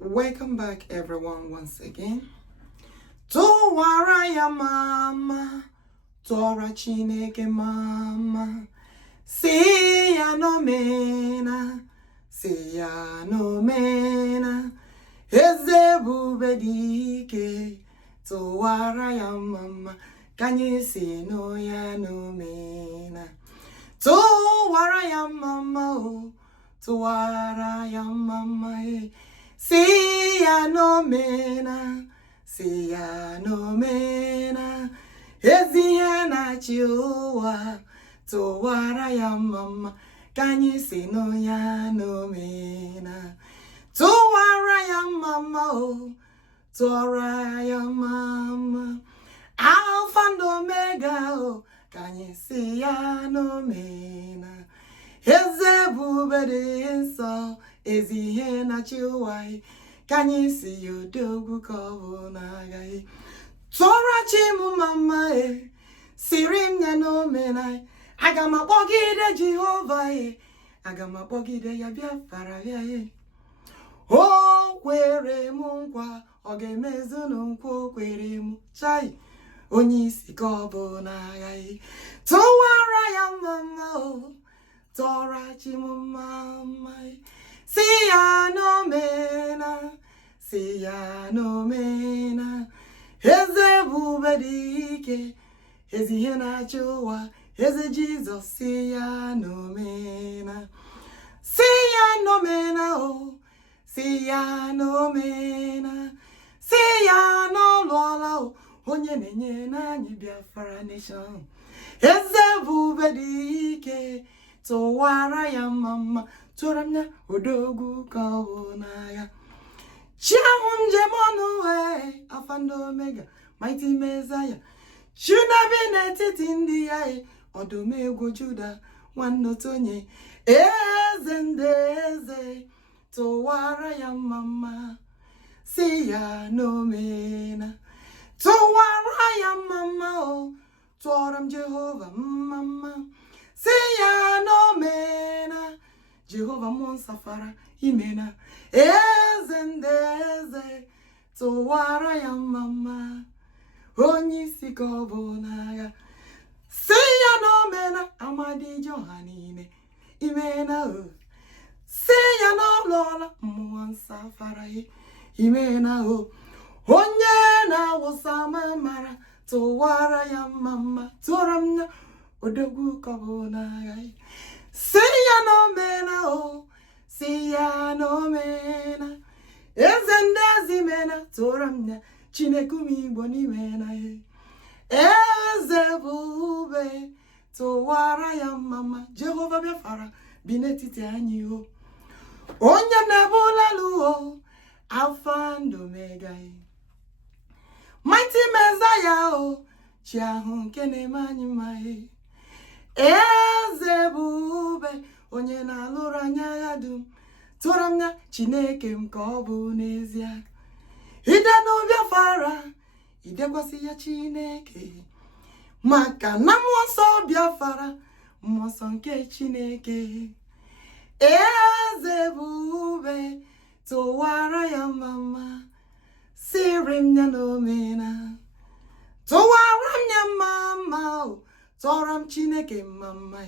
Welcome back, everyone, once again. Towara ya mama, Tora Chineke mama, si ya no mena, si ya no mena, Eze Ebubedike, Towara ya mama, kanye si no ya no mena, Towara ya mama, oh, Towara ya mama, si ya no mena, si ya no mena, Eze Ihe Na chiwa, Towara ya mama, kanyi si no ya no mena, Towara ya mama, oh, Towara ya mama, Alpha and Omega, oh, kanyi si ya no mena, Eze Ebubedike, Eze Ihe Na chiwa, kanyi si Odumegwu Juda, Tora chimu mama sirim ya no menai, agama bogide Jehovah agama bogide ya Biafra o kwere mu nkwa ọ ga-emezu nkwa kwere mu chai onye isi ka ọ bụ n'agha towara ya mama o tora chimu mama si ya no mena, si ya no mena, Eze Ebubedike, Eze Ihe Na Eze Jesus, si ya no mena, si ya no mena, oh, si ya no mena, si ya no lola, oh, onye nenye na anyị Biafra Nation, Eze Ebubedike, towara ya mama, toramnya Odogwu ka ọ n'agha. Chiahum Jemonu, Alpha and Omega, mighty Messiah. Chunabi netiti ndi ya, Odumegwu Juda, Wanotonye, Eze, towara ya mama, si ya no mena, towara ya mama, oh, toram Jehovah mama, si ya no mena, Jehovah Monsafara, imena, Eze, towara ya mama, onye isi ka ọ bụ n'agha, si ya no mena, AMADIOHA niile, imena o, si ya no lola, mmụọ nsafara imena o, onye na-awụsa mamara, towara ya mama, toram na Odogwu ka ọ bụ n'agha, si ya no mena o, si ya no mena, Eze mena, toramnya, Chineke Igbo n'imena, Eze Ebube, towara ya mama, Jehovah Biafra, binetiti anyị o, onye na-ebulelu o, Alpha and Omega, mighty Messiah o, chi ahụ nke na-eme anyị mma, Eze Ebube, onye na-alụrụ anyị agha dum, toramnya Chineke m ka ọ bụ n'ezie, ide n'Biafra, idekwasị ya Chineke, maka na mmụọ nsọ Biafra, mmụọ nsọ nke Chineke, Eze Ebube, towara ya mama, sirim ya no mena, towara m ya mama, toram Chineke mama,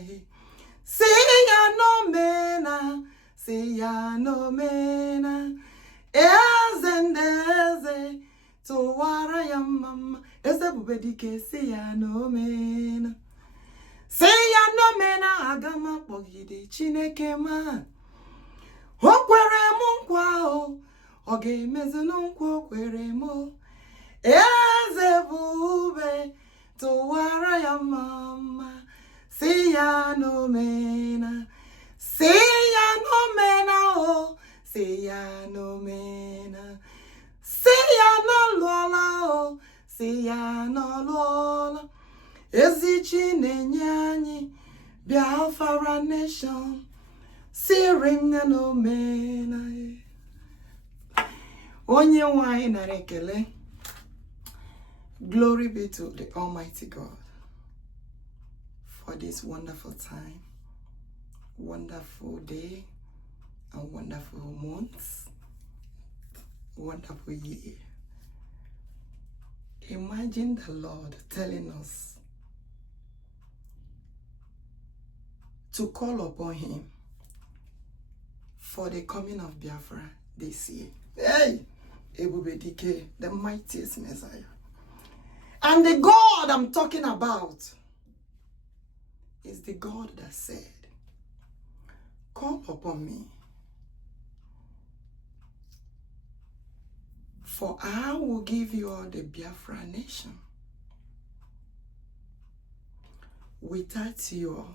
si ya no mena, si ya no mena, Eze, towara ya mama, Eze Ebubedike, si ya no mena, si ya no mena, agama kpọgide Chineke ma, o kwere mu nkwa o, ọ ga-emezu nkwa o kwere mu, Eze Ebube, towara ya mama, si ya no mena, si ya no mena, oh, si ya no mena, si ya no lola, oh, si ya no lola, ezi Chinenye anyị Biafra Nation, sirim ya no mena, onye nwe anyị nara ekele. Glory be to the Almighty God for this wonderful time, wonderful day, and wonderful months wonderful year. Imagine the Lord telling us to call upon him for the coming of Biafra this year. Hey! Ebubedike, the mightiest Messiah. And the God I'm talking about is the God that said, call upon me, for I will give you all the Biafra Nation. Without you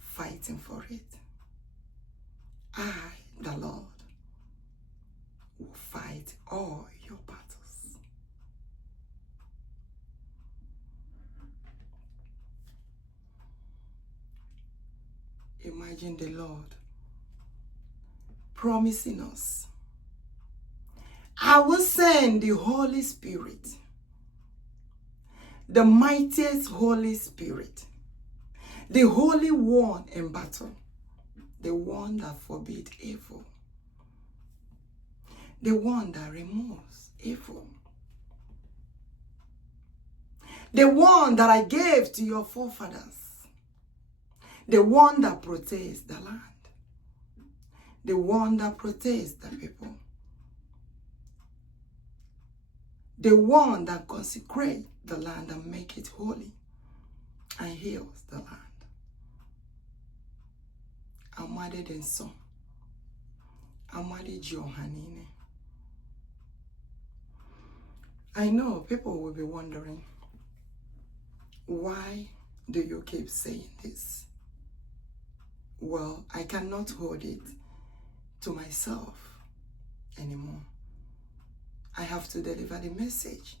fighting for it, I, the Lord, will fight all your battles. Imagine the Lord promising us, I will send the Holy Spirit, the mightiest Holy Spirit, the Holy One in battle, the one that forbids evil, the one that removes evil, the one that I gave to your forefathers, the one that protects the land, the one that protects the people, the one that consecrates the land and make it holy and heals the land. Ammadi den so, Ammadi Johanine. I know people will be wondering, why do you keep saying this? Well, I cannot hold it to myself anymore. I have to deliver the message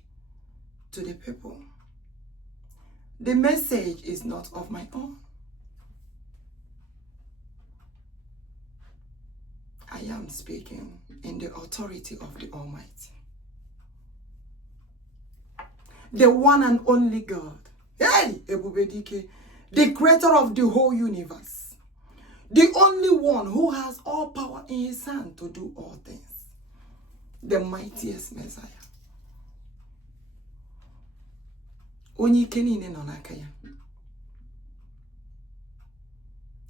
to the people. The message is not of my own. I am speaking in the authority of the Almighty, the one and only God. Hey, Ebubedike, the creator of the whole universe, the only one who has all power in his hand to do all things, the mightiest Messiah.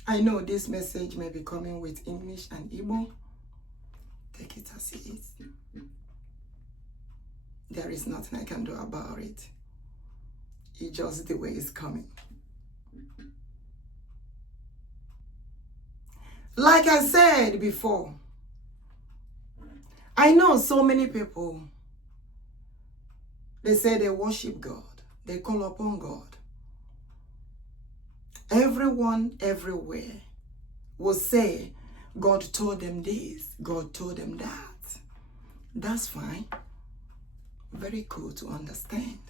I know this message may be coming with English and Igbo. Take it as it is. There is nothing I can do about it. It's just the way it's coming. Like I said before, I know so many people, they say they worship God, they call upon God. Everyone, everywhere will say, God told them this, God told them that. That's fine. Very cool to understand.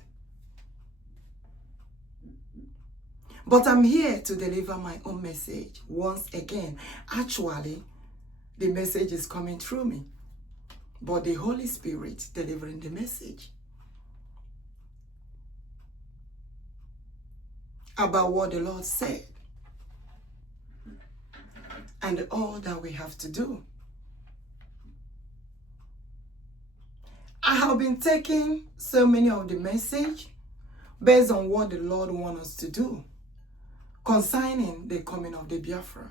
But I'm here to deliver my own message once again. Actually, the message is coming through me, but the Holy Spirit delivering the message about what the Lord said and all that we have to do. I have been taking so many of the message based on what the Lord wants us to do concerning the coming of the Biafra.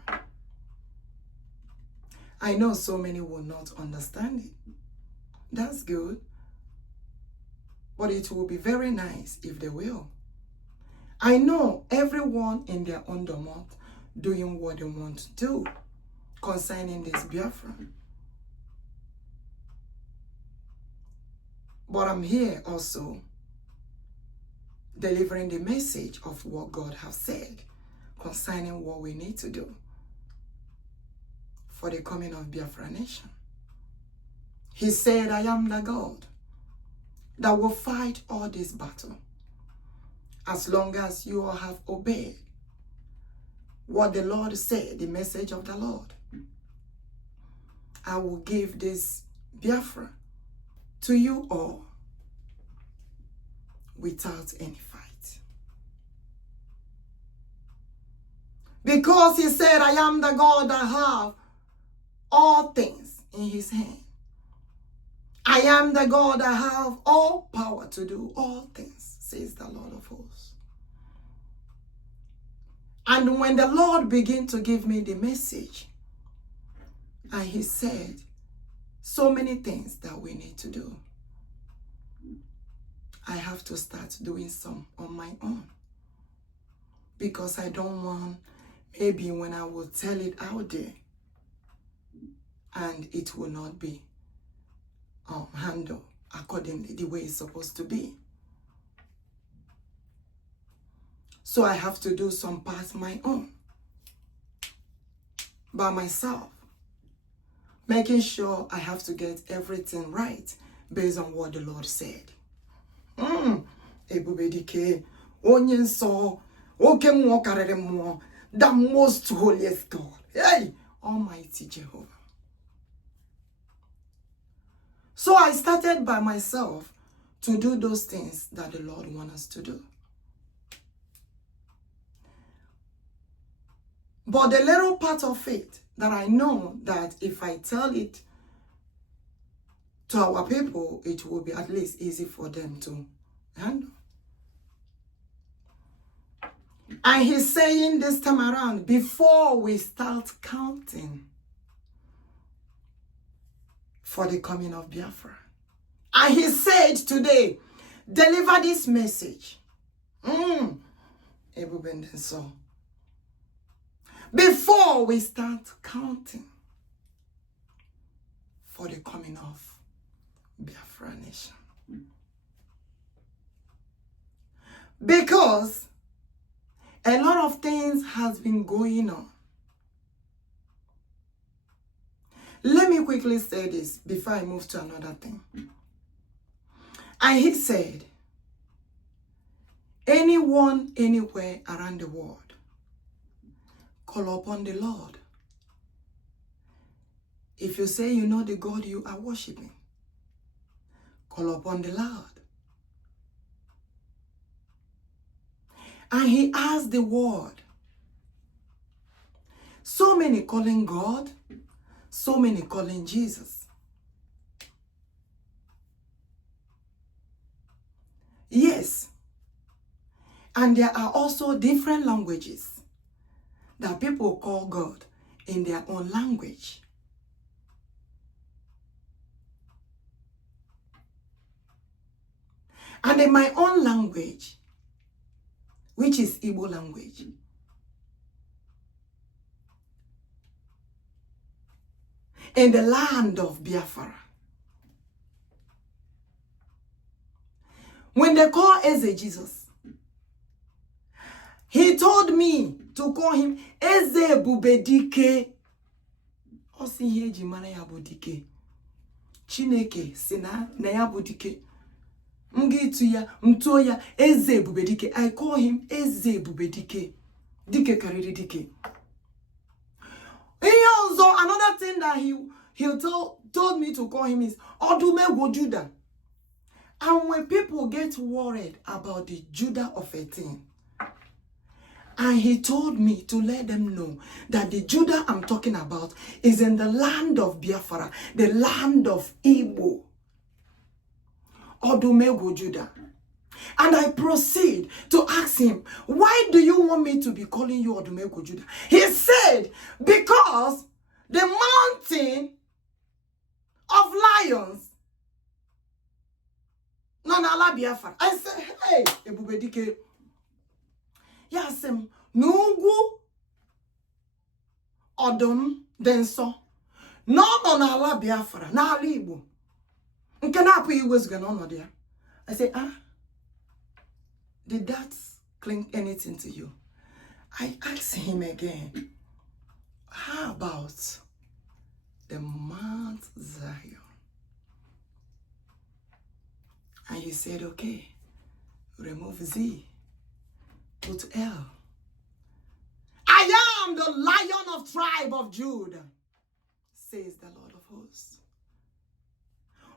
I know so many will not understand it. That's good. But it will be very nice if they will. I know everyone in their own domain doing what they want to do concerning this Biafra. But I'm here also delivering the message of what God has said concerning what we need to do for the coming of Biafra Nation. He said, I am the God that will fight all this battle as long as you all have obeyed what the Lord said, the message of the Lord. I will give this Biafra to you all without any fight. Because he said, I am the God that have all things in his hand. I am the God that have all power to do all things, says the Lord of hosts. And when the Lord began to give me the message, and he said so many things that we need to do, I have to start doing some on my own. Because I don't want, maybe when I will tell it out there, and it will not be handled accordingly the way it's supposed to be. So I have to do some parts my own, by myself, making sure I have to get everything right based on what the Lord said. Ebubedike, onye nsọ, oke mmụọ karịrị mmụọ, the most holiest God. Hey, Almighty Jehovah. So I started by myself to do those things that the Lord wants us to do. But the little part of it that I know that if I tell it to our people, it will be at least easy for them to handle. And he's saying this time around, before we start counting for the coming of Biafra. And he said today, deliver this message. Ebube, before we start counting for the coming of Biafra Nation. Because a lot of things has been going on. Let me quickly say this before I move to another thing. And he said, anyone, anywhere around the world, call upon the Lord. If you say you know the God you are worshiping, call upon the Lord. And he asked the word. So many calling God, so many calling Jesus. Yes. And there are also different languages that people call God in their own language. And in my own language, which is Igbo language, in the land of Biafra, when they call Eze Jesus, he told me to call him EZe Ebubedike. Osi heji mana ya bu Dike. Chineke sina na ya bu Dike. Mgitu ya, mto ya, Eze Ebubedike. I call him Eze Ebubedike. Dike kariri Dike. Also, another thing that he told me to call him is Odumegwu Juda. And when people get worried about the Judah of a thing, and he told me to let them know that the Judah I'm talking about is in the land of Biafra, the land of Igbo. Odumegwu Juda. And I proceed to ask him, why do you want me to be calling you Odumegwu Juda? He said, because the mountain of lions, Nonala Biafra. I said, hey, Ebubedike. Yes, Nugu Odum Denso. No Nonala Biafra. N'ala Igbo. Nke na-apụ iwe zga no there. I say, did that cling anything to you? I asked him again, how about the Mount Zion? And he said, okay, remove Z, put L. I am the Lion of tribe of Judah, says the Lord of hosts.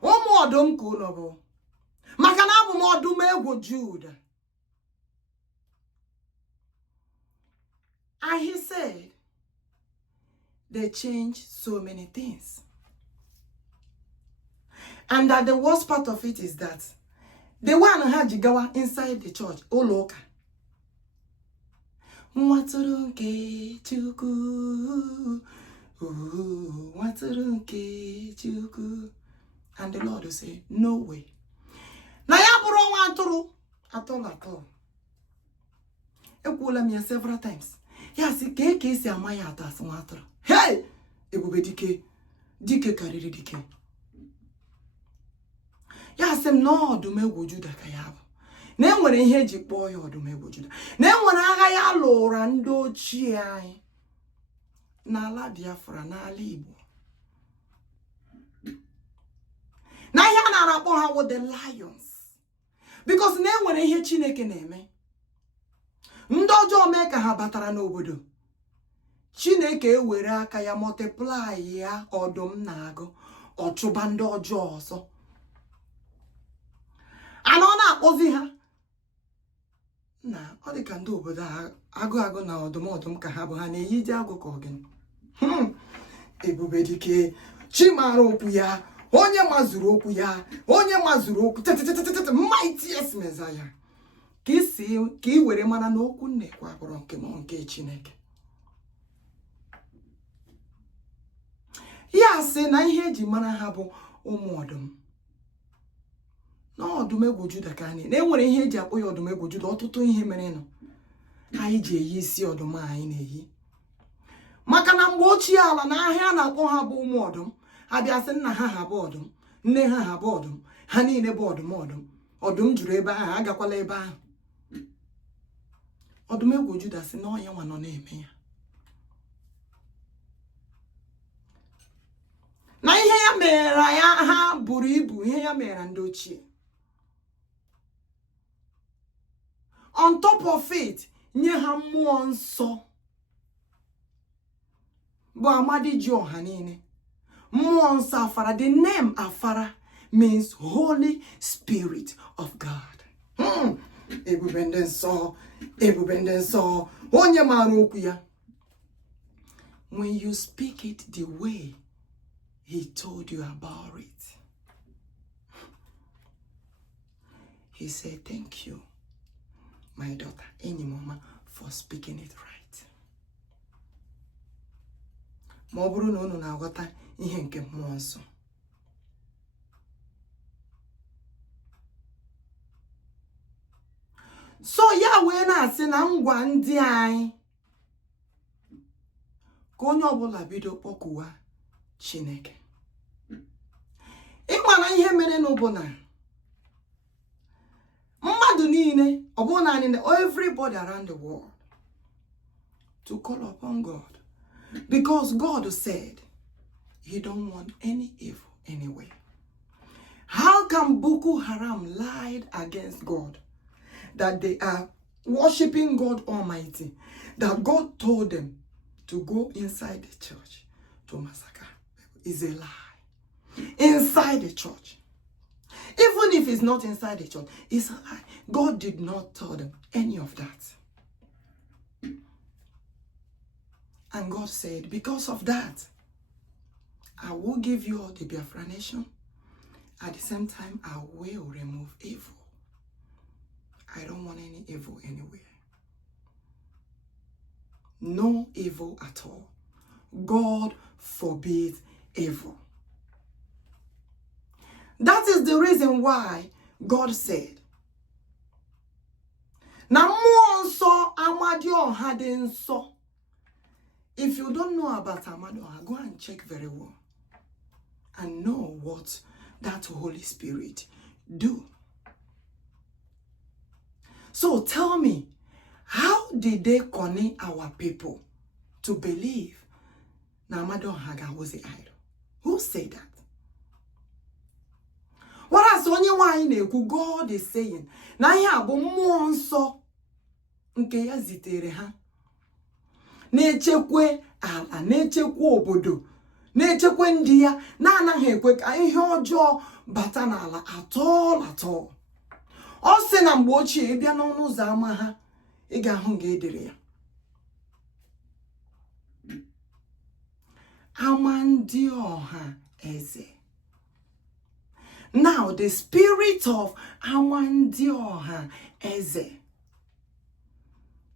Odum kunobo. Makanabu Odumegwu Juda. And he said, they change so many things. And that the worst part of it is that the one who had Jigawa inside the church, Oloka. Waturunke chuku, waturunke chuku. And the Lord will say, no way. Na ya buru waturu at all. Ekwula me several times. Ya si ke si amaya atas waturu. Hey! Ebube Dike kariri Dike. Ya sem no Odumegwu Juda ka ya bụ. Na enwere ihe eji kpọọ ya Odumegwu Juda. Na enwere agha ya lụra ndị ochie anyị n'ala Biafra, n'ala Igbo. Na ihe a na-akpọ ha wo the lions. Because na enwere ihe Chineke na-eme. Ndị ọjọọ mee ka ha batara n'obodo. Chineke ewere aka ya multiply ya ọdụm na agụ, ọchụba ndị ọjọọ ọzọ. Ana ọ na-akpọzi ha na ọ dị ka ndị obodo agụ na ọdụm ka ha bụ, ha na-eyiji agụ ka ọgịnị. Ebube Dike, Chimara okwu ya, onye mazuru okwu ya, onye mazuru okwu, mightiest Messiah. Ka i were mana na okwu nnekwa bụrụ nke Chineke. Ya sị na ihe eji mara ha bụ ụmụ ọdụm. Na Odumegwu Juda ka anyị na-enwere ihe eji akpọ ya Odumegwu Juda, ọtụtụ ihe mere nọ. Anyị ji eyi isi ọdụm anyị na-eyi. Maka na mgbe ochie ala na ahịa na-akpọ ha bụ ụmụ ọdụm, ha bịa sị nna ha bụ ọdụm, nne ha bụ ọdụm, ha niile bụ ọdụm. Ọdụm juru ebe ahụ, agakwala ebe ahụ. Odumegwu Juda sị na onye nwa nọ na-eme ya. Na ihe ya mere ya ha buru ibu, ihe ya mere ndị ochie. On top of it, nye ha mmụọ nsọ bụ Ammadi ji ọha niile. Mmụọ nsọ Afara. The name Afara means Holy Spirit of God. Ebube ndị nsọ, onye mara okwu ya. When you speak it the way He told you about it, He said, thank you, my daughter, any mama, for speaking it right. Ma ọ bụrụ na unu na-aghọta ihe nke mmụọ nsọ. So ya wee na-asị na ngwa ndị anyị ka onye ọbụla bido kpọkuwa Chineke. Ịmara ihe mere n'ụbụna mmadụ niile, ọbụna niile, everybody around the world, to call upon God, because God said He don't want any evil anywhere. How can Boko Haram lied against God that they are worshiping God Almighty, that God told them to go inside the church to massacre? Is a lie. Inside the church. Even if it's not inside the church, it's a lie. God did not tell them any of that. And God said, because of that, I will give you all the Biafra Nation. At the same time, I will remove evil. I don't want any evil anywhere. No evil at all. God forbids evil. That is the reason why God said, na mmụọ nsọ AMADIOHA dị nsọ. If you don't know about AMADIOHA, go and check very well and know what that Holy Spirit do. So tell me, how did they connect our people to believe na AMADIOHA was the idol? Who said that? Whereas onye nwanyị na-ekwu, God is saying na ihe a bụ mmụọ nsọ nke ya zitere ha, na-echekwe ala, na-echekwe obodo, na-echekwe ndị ya, na-anaghị ekwe ka ihe ọjọọ bata n'ala atọ. Ọ sị na mgbe ochie ịbịa n'ọnụ ụzọ ama ha, ị ga-ahụ nga edere ya AMADIOHA Eze. Now, the spirit of AMADIOHA Eze,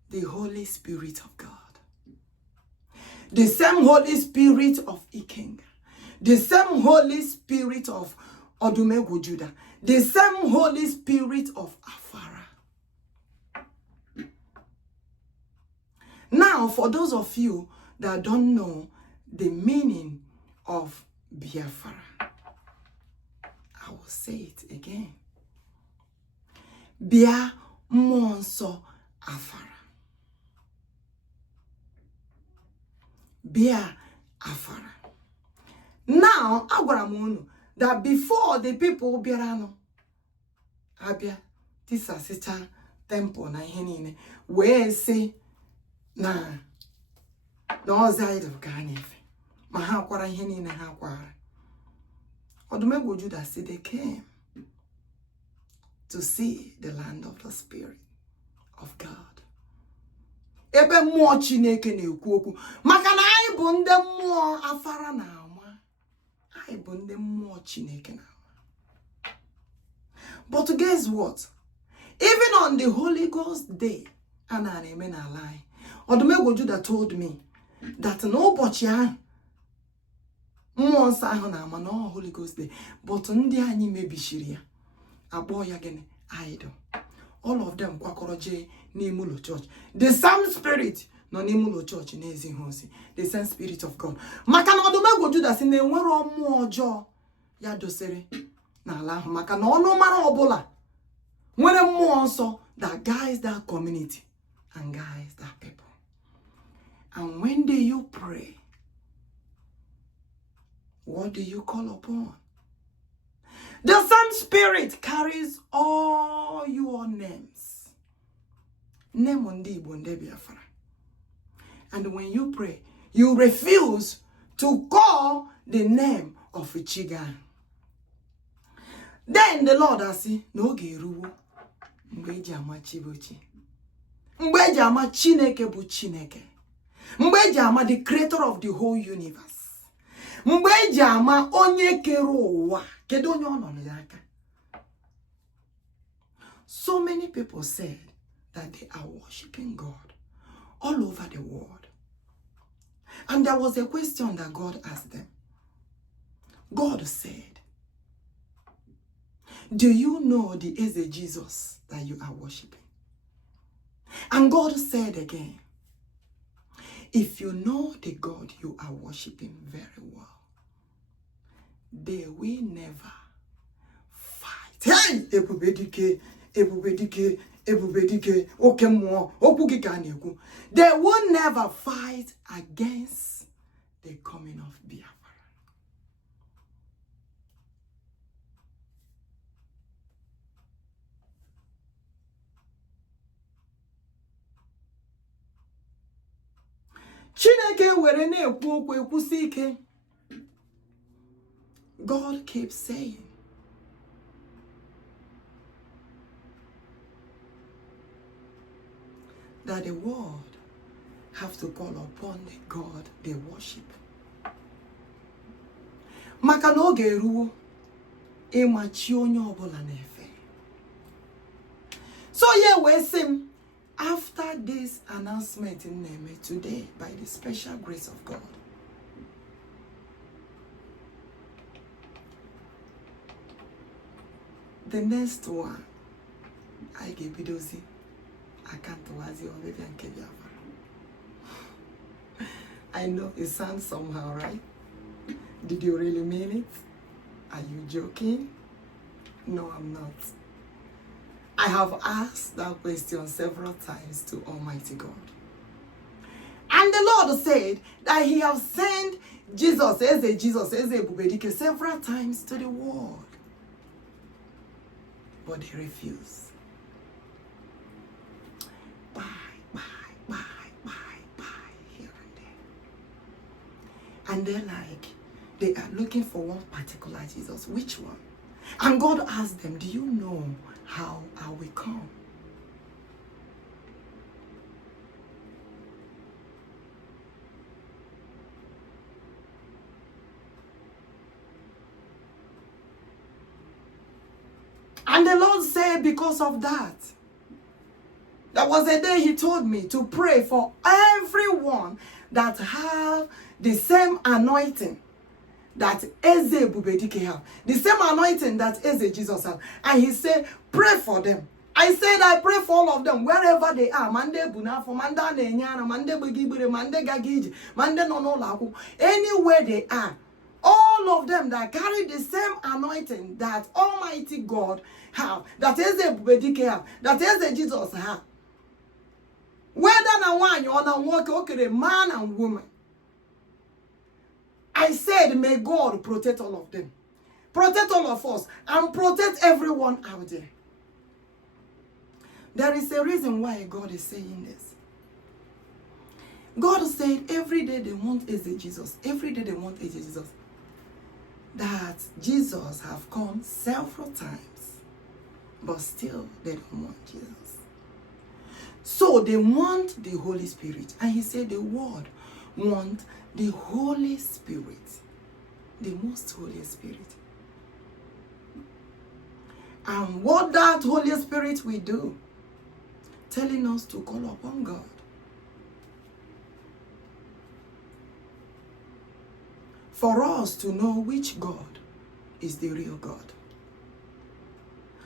the Holy Spirit of God, the same Holy Spirit of Ikenga, the same Holy Spirit of Odumegwu Juda, the same Holy Spirit of Afara. Now, for those of you that don't know the meaning of Biafra, I will say it again. Bia monso Afara. Bia Afara. Now, Agwaramunu, that before the people Biarano, Abia, this asita temple na henine, where say, na, no side of Ghana. Mahakwara henine hakwara. Odumegwu Juda said they came to see the land of the Spirit of God. Ebe mmụọ Chineke na-ekwu okwu maka na anyị bụ ndị mmụọ afara na ama. Anyị bụ ndị mmụọ Chineke na ama. But guess what? Even on the Holy Ghost day, ana na-eme n'ala anyị, Odumegwu Juda told me that n'ụbọchị ahụ mmụọ nsọ ahụ na ama na Holy Ghost day, but ndị anyị mebishiri ya akpọ ya gịnị idol. All of them kwakọrọ jee n'ime ụlọ church. The same spirit nọ n'ime ụlọ church n'ezi hosi. The same spirit of God. Maka na Odumegwu Juda si na enwere mmụọ ọjọọ ya dosere n'ala ahụ maka na ọnụ mara ọbụla nwere mmụọ nsọ that guides that community and guides that people. And when do you pray? What do you call upon? The same spirit carries all your names. Name ndi Igbo ndi Biafra. And when you pray, you refuse to call the name of Chigan. Then the Lord has said, no geruwo. Mgbe ama chibuchi. Mgbe ama Chineke bu Chineke. Mgbe ama the creator of the whole universe. Mgbe ama onye kere ụwa. Kedu onye ọ nọ n'aka? So many people said that they are worshiping God all over the world. And there was a question that God asked them. God said, do you know the Eze Jesus that you are worshiping? And God said again, if you know the God you are worshiping very well, they will never fight. Hey! Ebubedike, Ebubedike, Ebubedike, Okemo, Okwuchukwu. They will never fight against the coming of Biafra. Chineke were na-ekwu okwu ekwusi ike. God keeps saying that the world have to call upon the God they worship. Maka na oge eruwo ịmachi onye ọbụla na-efe. So yeah, we say after this announcement in Neme today, by the special grace of God, the next one, I gave Bidozi, I can't wazi or maybe I know it sounds somehow, right? Did you really mean it? Are you joking? No, I'm not. I have asked that question several times to Almighty God. And the Lord said that He has sent Jesus, Eze Jesus, Eze Ebubedike several times to the world. But they refuse. Bye, here and there. And they're like, they are looking for one particular Jesus. Which one? And God asked them, do you know how I will come? And the Lord said, because of that, there was a day he told me to pray for everyone that have the same anointing that Eze Ebubedike have. The same anointing that Eze Jesus have. And he said, pray for them. I said, I pray for all of them, wherever they are. Mande bunafo, mande nenyana, mande begibure, mande gagiji, mande nonolaku. Anywhere they are, all of them that carry the same anointing that Almighty God have, that Eze Ebubedike have, that Eze Jesus have. Whether na one or na walk, okay, man and woman. I said, may God protect all of them. Protect all of us. And protect everyone out there. There is a reason why God is saying this. God said every day they want Eze Jesus. Every day they want Eze Jesus. That Jesus have come several times. But still they don't want Jesus. So they want the Holy Spirit. And he said the world want the Holy Spirit. The most Holy Spirit. And what that Holy Spirit will do, telling us to call upon God. For us to know which God is the real God.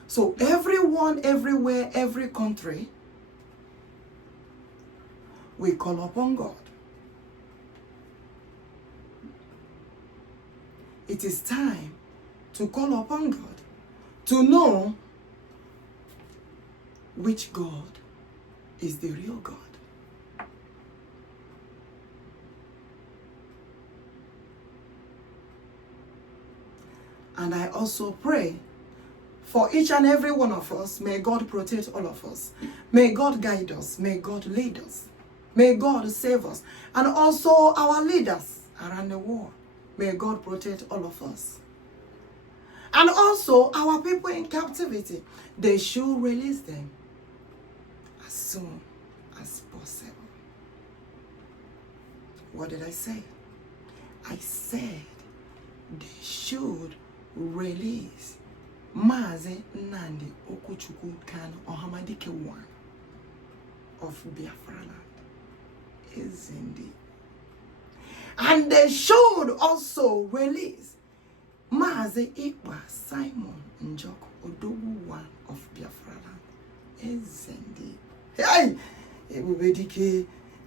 So everyone, everywhere, every country, we call upon God. It is time to call upon God, to know which God is the real God. And I also pray for each and every one of us. May God protect all of us. May God guide us. May God lead us. May God save us. And also our leaders around the world. May God protect all of us. And also our people in captivity. They should release them as soon as possible. What did I say? I said they should release Mazi, Nnamdi, Okwuchukwu, Kanu-Ohamadike one of Biafra land. Is indeed. And they should also release Mazi, Ekpa, Simon, Njoku-Odogwu one of Biafra land. Is indeed. Hey! Ebubedike,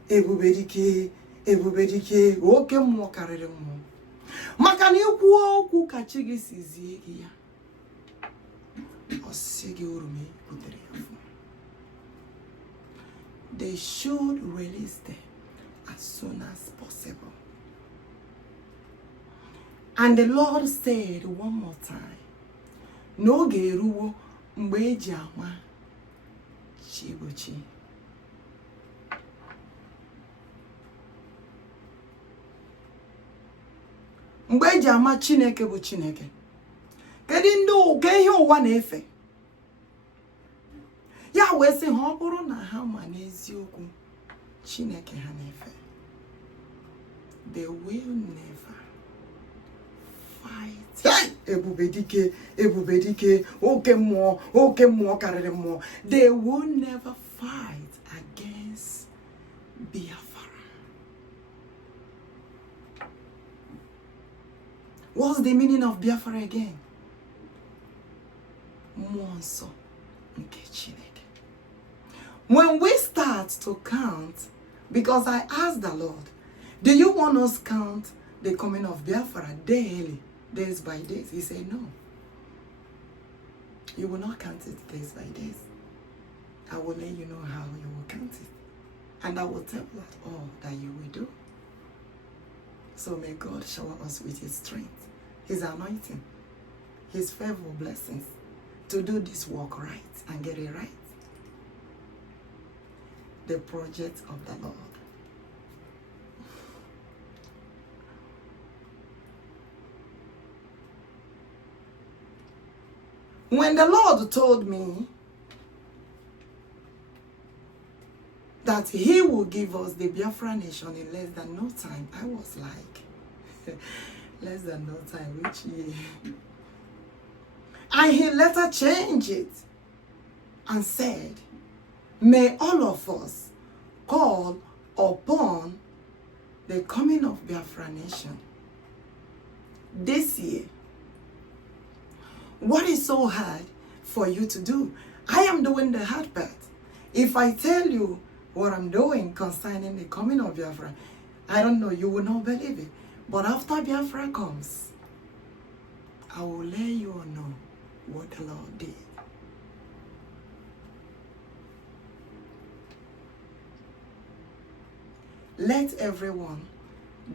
Ebubedike, Ebubedike, oke mmụọ karịrị mmụọ. Maka na ikwu okwu ka chi gị si zie gị ya. Ọ sị gị orumi butere ya afọ. They should release them as soon as possible. And the Lord said one more time, n'oge eruwo mgbe eji ama chi bụ chi. Mgbe eji ama Chineke bụ Chineke. Kedu ndị ụka ihe ụwa na-efe? Ya wee sị ha ọ bụrụ na ha ma n'eziokwu Chineke ha na-efe. They will never fight. Hey! Ebubedike, Ebubedike, oke mmụọ karịrị mmụọ. They will never fight against Biafra. What's the meaning of Biafra again? Mmụọ nsọ nke Chineke. When we start to count, because I asked the Lord, do you want us count the coming of Biafra daily, days by days? He said, no. You will not count it days by days. I will let you know how you will count it. And I will tell that all that you will do. So may God shower us with his strength, his anointing, his favor, blessings to do this work right and get it right. The project of the Lord. When the Lord told me that he will give us the Biafra Nation in less than no time, I was like, less than no time, which year? And he later changed it and said, may all of us call upon the coming of Biafra Nation. This year, what is so hard for you to do? I am doing the hard part. If I tell you what I'm doing concerning the coming of Biafra, I don't know, you will not believe it. But after Biafra comes, I will let you all know what the Lord did. Let everyone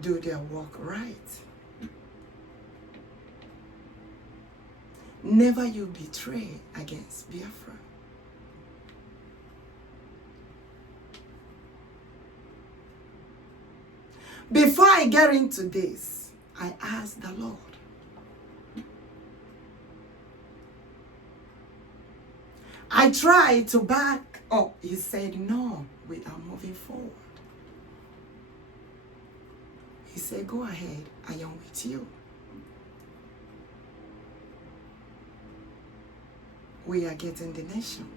do their work right. Never you betray against Biafra. Before I get into this, I ask the Lord, I tried to back up. He said, no, we are moving forward. He said, go ahead, I am with you. We are getting the nation.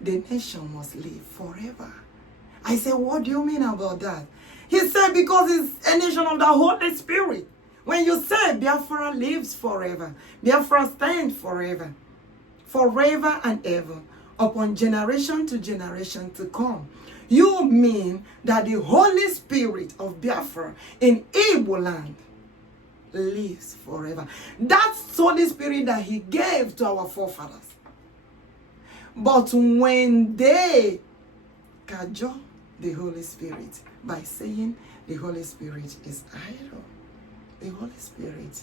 The nation must live forever. I said, what do you mean about that? He said, because it's a nation of the Holy Spirit. When you say Biafra lives forever, Biafra stands forever, forever and ever, upon generation to generation to come. You mean that the Holy Spirit of Biafra in Igbo land lives forever. That's Holy Spirit that he gave to our forefathers. But when they cajole the Holy Spirit by saying the Holy Spirit is idle, the Holy Spirit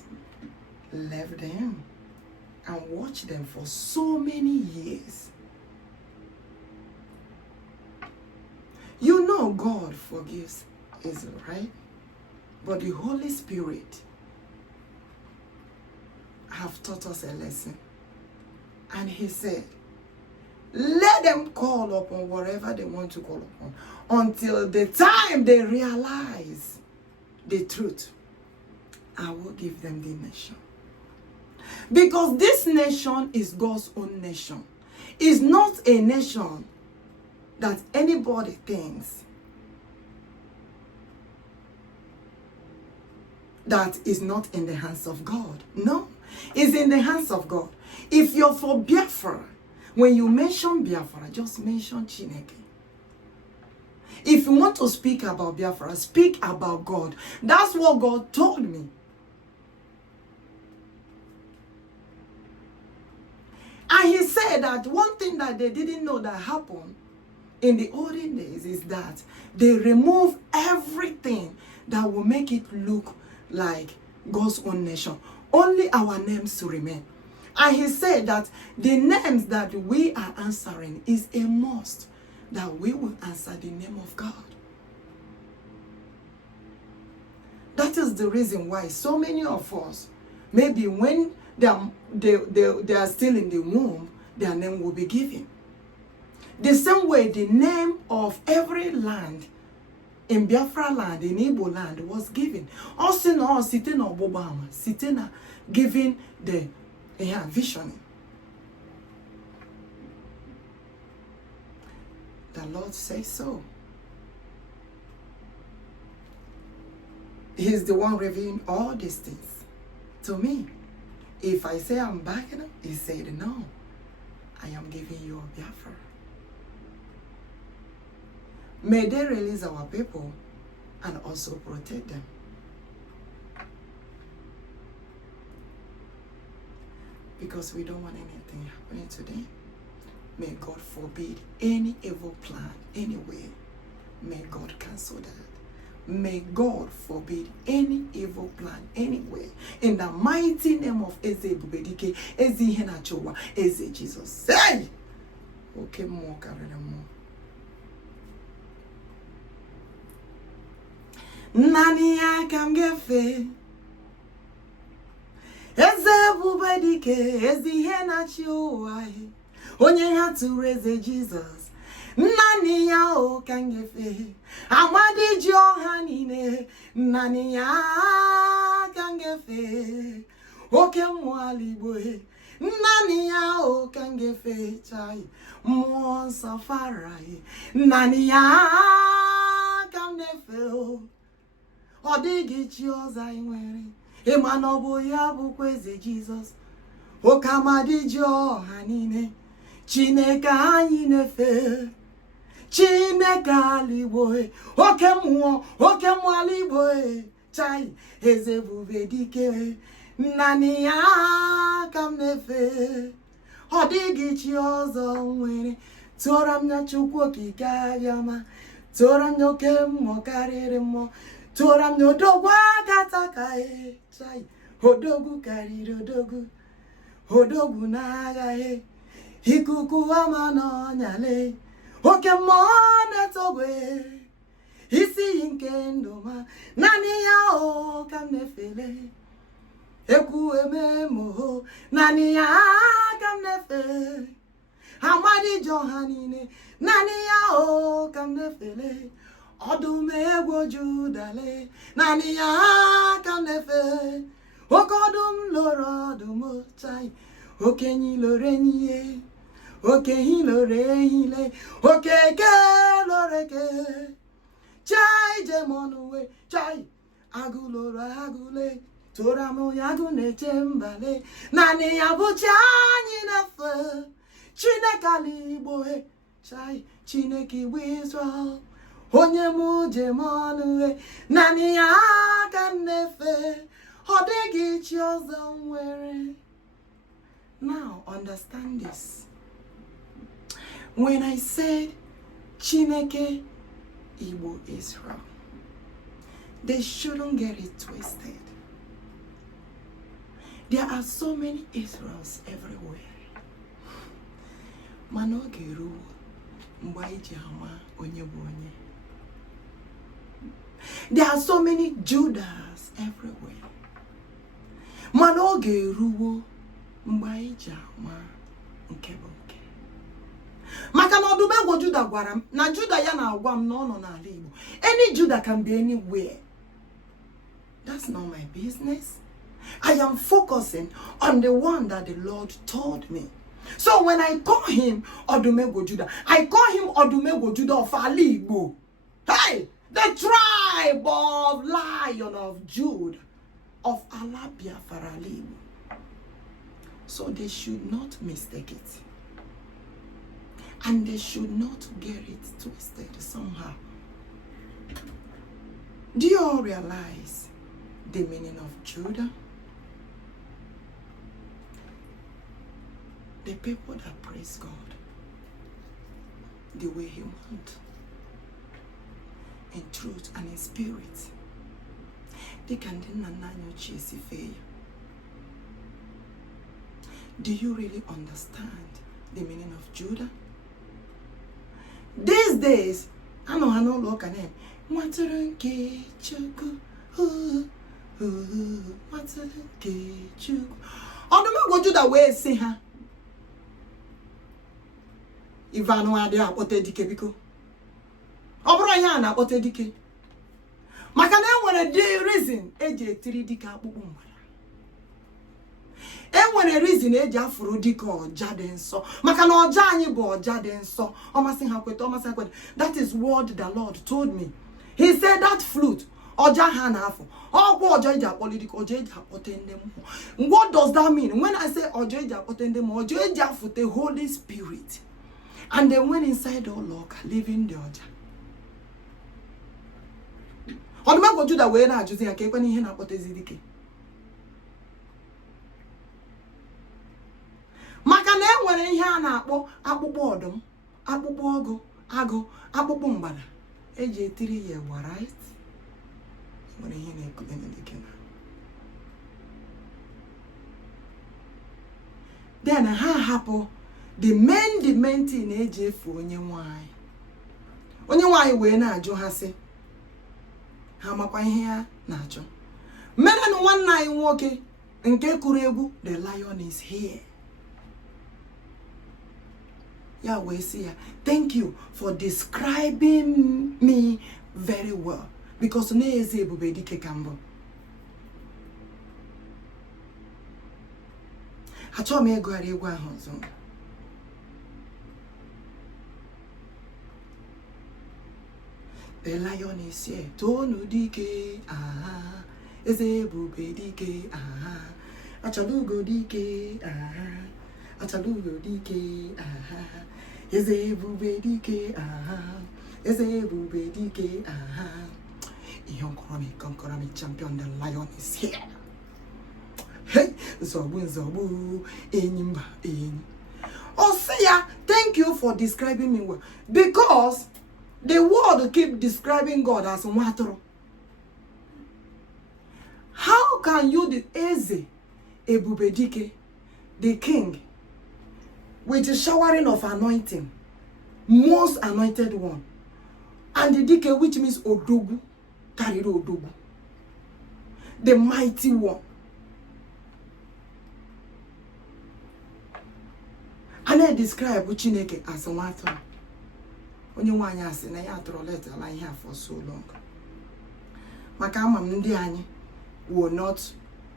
left them and watched them for so many years. You know God forgives Israel, right? But the Holy Spirit have taught us a lesson. And he said, let them call upon whatever they want to call upon until the time they realize the truth. I will give them the nation. Because this nation is God's own nation. It's not a nation that anybody thinks that is not in the hands of God. No, it's in the hands of God. If you're for Biafra, when you mention Biafra, just mention Chineke. If you want to speak about Biafra, speak about God. That's what God told me. And he said that one thing that they didn't know that happened in the olden days is that they remove everything that will make it look like God's own nation. Only our names to remain. And he said that the names that we are answering is a must, that we will answer the name of God. That is the reason why so many of us, maybe when they are still in the womb, their name will be given. The same way the name of every land in Biafra land, in Igbo land, was given. Also now, sitting on Obama, sitting giving the visioning. The Lord says so. He's the one revealing all these things to me. If I say I'm backing up, he said, no, I am giving you a Biafra. May they release our people and also protect them. Because we don't want anything happening today. May God forbid any evil plan anywhere. May God cancel that. May God forbid any evil plan anywhere. In the mighty name of Eze Ebubedike, Eze Ihe Na, Eze Jesus. Say! Okay, more carry more. Nani akam gefe Eze Ebubedike, Eze Ihe Na onye ha tụrụ Eze Jesus. Nani ya o kangefe Ammadi ji ọha niile. Nani ya kangefe oke mmụọ ala Igbo nnani ya o ka m ga-efe chai mmụọ nsọ fara nnani ya ka m na-efe o ọ dịghị chi ọzọ anyị nwere ịma na ọ bụ ya bụkwa Eze Jizọs oke Ammadi ji ọha niile Chineke anyị na-efe Chineke ala Igbo oke mmụọ ala Igbo chai Eze Ebubedike nnani ya ka m na-efe ọ dịghị chi ọzọ nwere tụọrọ m na Chukwuokikeabiama tụọrọ m na oke mmụọ karịrị mmụọ tụọrọ m na odogwu agata ka chai odogwu karịrị odogwu na-agha ikuku ama n'ọnyale oke mmụọ na-etogwe isi iyi nke ndụ ma naanị ya o ka m na-efele ekwu eme mo naanị ya ka m na-efe Ammadi ji ọha niile naanị ya o ka m na-efele Odumegwu Juda naanị ya ka m na-efe oke ọdụm loro ọdụm chai oke enyi loro enyi oke ehi loro ehile oke eke loro eke chai jemonuwe chai agụ loro agụle tụra m ya agụ na-eche mbale naanị ya bụ chi anyị na-efe Chineke ala Igbo chai Chineke Igbo Israel onye m jem ọnụ naanị ya ka m na-efe ọ dịghị chi ọzọ nwere. Now understand this. When I said Chineke Igbo Israel, they shouldn't get it twisted. There are so many Israels everywhere. Manogeru Mbaijama Onyebonye. There are so many Judas everywhere. Manogeru Mbaijama Nkebonke. Maka na Odumegwu Juda gwara m na Juda ya na agwa m na ọ nọ n'ala Igbo. Any Juda can be anywhere. That's not my business. I am focusing on the one that the Lord told me. So when I call him Odumegwu Juda, I call him Odumegwu Juda of Alaigbo. Hey, the tribe of Lion of Judah of Biafra Alaigbo. So they should not mistake it. And they should not get it twisted somehow. Do you all realize the meaning of Judah? The people that praise God the way He wants, in truth and in spirit. They can chase. Do you really understand the meaning of Judah? These days, I know look at them. Odumegwu Juda way say her. Ivanu ade akpote Dike biko. Obro ya na akpote Dike. Maka na enwere the reason eji etiri Dike akpukpu mgbala. Enwere reason eji afuru Dike ọja dị nsọ. Maka na ọja anyị bụ ọja dị nsọ. Ọ masị ha kwete, ọ masị ha kwete. That is what the Lord told me. He said that flute ọja ha na afọ. Ọkwa ọja eji akpọli Dike, ọja eji akpọte ndị mmụọ. What does that mean? When I say ọja eji akpọte ndị mmụọ, ọja eji afute Holy Spirit. And they went inside the lock, leaving the ọja. Odumegwu Juda wee na-ajụzi ya ka ekwe n'ihe na-akpọtezi Dike. Maka na enwere ihe a na-akpọ akpụkpọ ọdụm, akpụkpọ agụ, akpụkpọ mgbada. Eji etiri ya gwa right. Nwere ihe na-ekule Dike na. Then ha hapụ the main thing eji efu onye nwanyị. Onye nwanyị wee na-ajụ ha sị ha makwa ihe ya na-achọ. Mere na nwanne anyị nwoke nke kụrụ egwu the lion is here. Ya wee sị ya, thank you for describing me very well. Because na Eze Ebubedike ka mbụ. Achọ m ịgụgharị egwu ahụ ọzọ. The lion is here. Tonu Dike, aha. Eze Ebubedike, aha. Achalugo Dike, aha. Achalugo Dike, aha. Eze Ebubedike, aha. Eze Ebubedike, aha. Ihonkorami champion, the lion is here. Hey, Zobu, Enyimba, Eny. Osea, thank you for describing me well. Because the world keep describing God as Watro. How can you, the Eze Ebubedike, the king, with the showering of anointing, most anointed one, and the Dike, which means Odogwu, Tariru Odogwu, the mighty one, and I describe Chineke as a Watro. Onye nwanyị asị na ya atụrụ leta ala ihe for so long. Maka ama m ndị anyị will not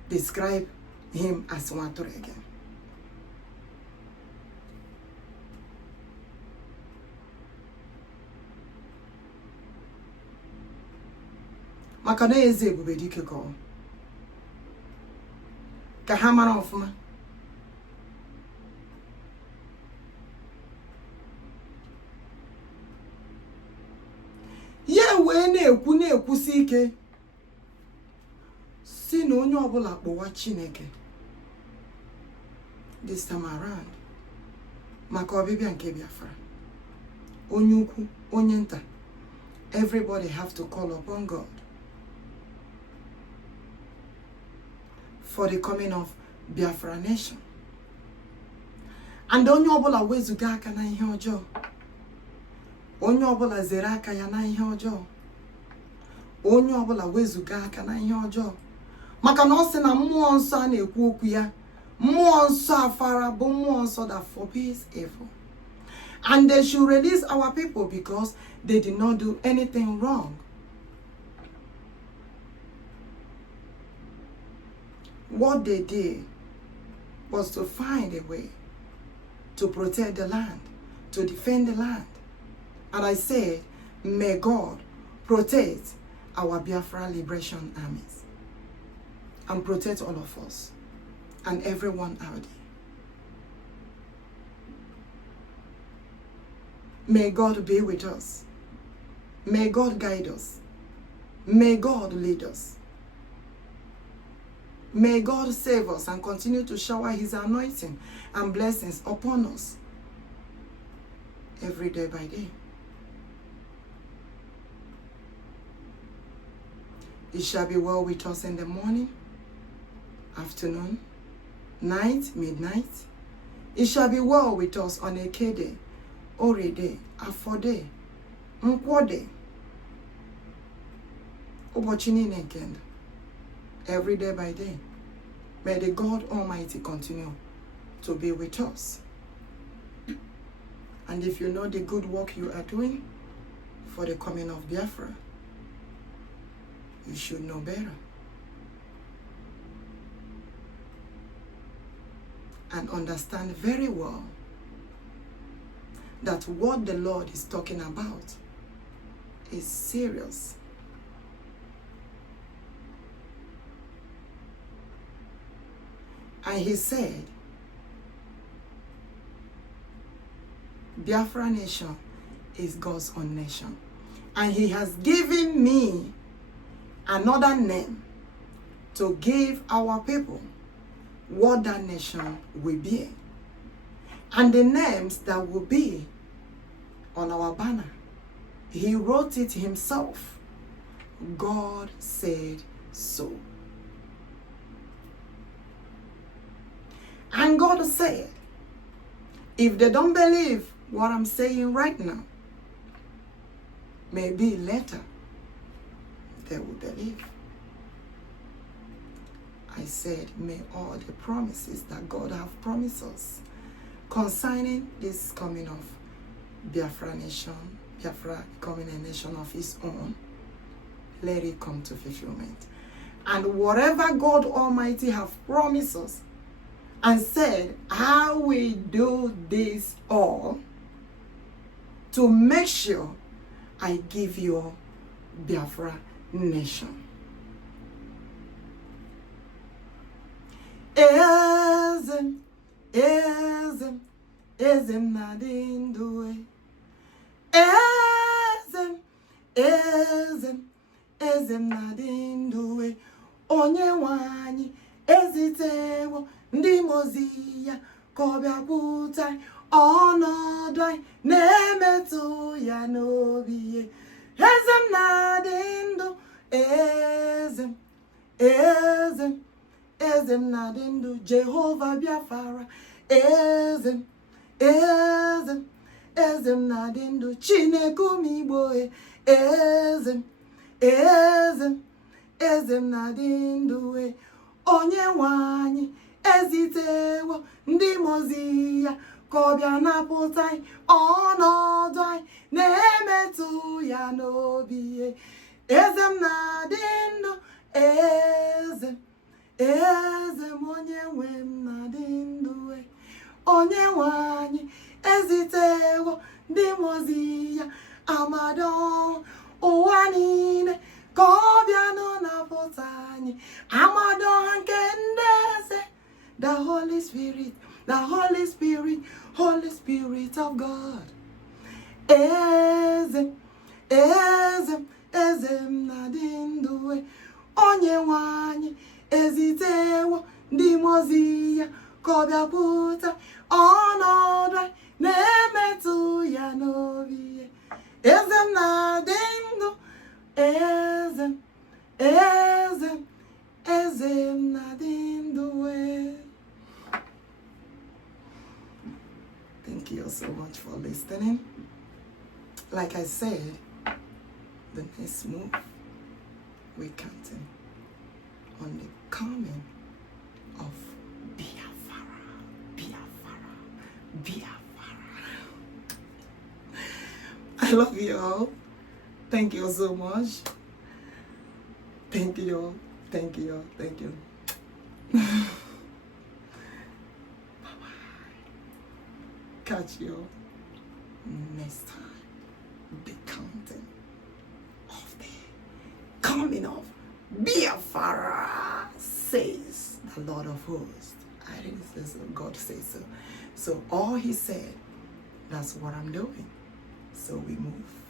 describe him as nwatụrụ again. Maka na Eze Ebubedike ka ha mara ọfụma. Ya wee na-ekwusi ike si na onye ọbụla kpọwa Chineke this time around maka ọbịbịa nke Biafra. Onye ukwu, onye nta, everybody have to call upon God for the coming of Biafra Nation. And onye ọbụla wezuga aka na ihe ọjọọ. Onye ọbụla zere aka ya na ihe ọjọọ. Onye ọbụla wezuga aka na ihe ọjọọ. Maka na ọ sị na mmụọ nsọ a na-ekwu okwu ya, mmụọ nsọ afara bụ mmụọ nsọ that forbids evil. And they should release our people because they did not do anything wrong. What they did was to find a way to protect the land, to defend the land. And I said, may God protect our Biafra Liberation armies and protect all of us and everyone out there. May God be with us. May God guide us. May God lead us. May God save us and continue to shower his anointing and blessings upon us every day by day. It shall be well with us in the morning, afternoon, night, midnight. It shall be well with us on a K-day, Ore-day, Afo-day, Nkwo-day, Ubochini Nekend, every day by day. May the God Almighty continue to be with us. And if you know the good work you are doing for the coming of Biafra, you should know better. And understand very well that what the Lord is talking about is serious. And he said, Biafra Nation is God's own nation. And he has given me another name to give our people what that nation will be. And the names that will be on our banner, he wrote it himself. God said so. And God said, if they don't believe what I'm saying right now, maybe later they will believe. I said, may all the promises that God have promised us concerning this coming of Biafra Nation, Biafra becoming a nation of his own, let it come to fulfillment. And whatever God Almighty have promised us and said, I will do this all to make sure I give you Biafra Nation. Eze Nadindue. Eze Nadindue. Onye nwanyị ezitewo ndị mozi ya ka ọ bịakwute ọnọdụ anyị na-emetụ ya n'obi. Eze na-adị ndụ, eze na-adị ndụ, Jehova Biafra. Eze na-adị ndụ, Chineke Igbo. Eze na-adị ndụ, onye nwanyị ezitewo ndị mozi ya ka ọ bịa napụta anyị ọnọdụ anyị na-emetụ ya n'obi. Eze m na-adị ndụ, eze m onye nwe m na-adị ndụ, onye nwanyị ezitewo ndị mozi ya AMADIOHA ụwa niile ka ọ bịa napụta anyị. AMADIOHA nke ndị eze, the Holy Spirit, the Holy Spirit, Holy Spirit of God. Eze m na-adị ndụ, onye nwanyị ezitewo ndị mozi ya ka ọ bịakwute ọnọdụ na-emetụ ya n'obi. Eze m na-adị ndụ, eze m na-adị ndụ. Thank you so much for listening. Like I said, the next move, we're counting on the coming of Biafra. I love you all. Thank you so much. Thank you. Bye-bye. Catch you next time. The counting of the coming of Biafra, says the Lord of hosts. I didn't say so, God says so. So all he said, that's what I'm doing. So we move.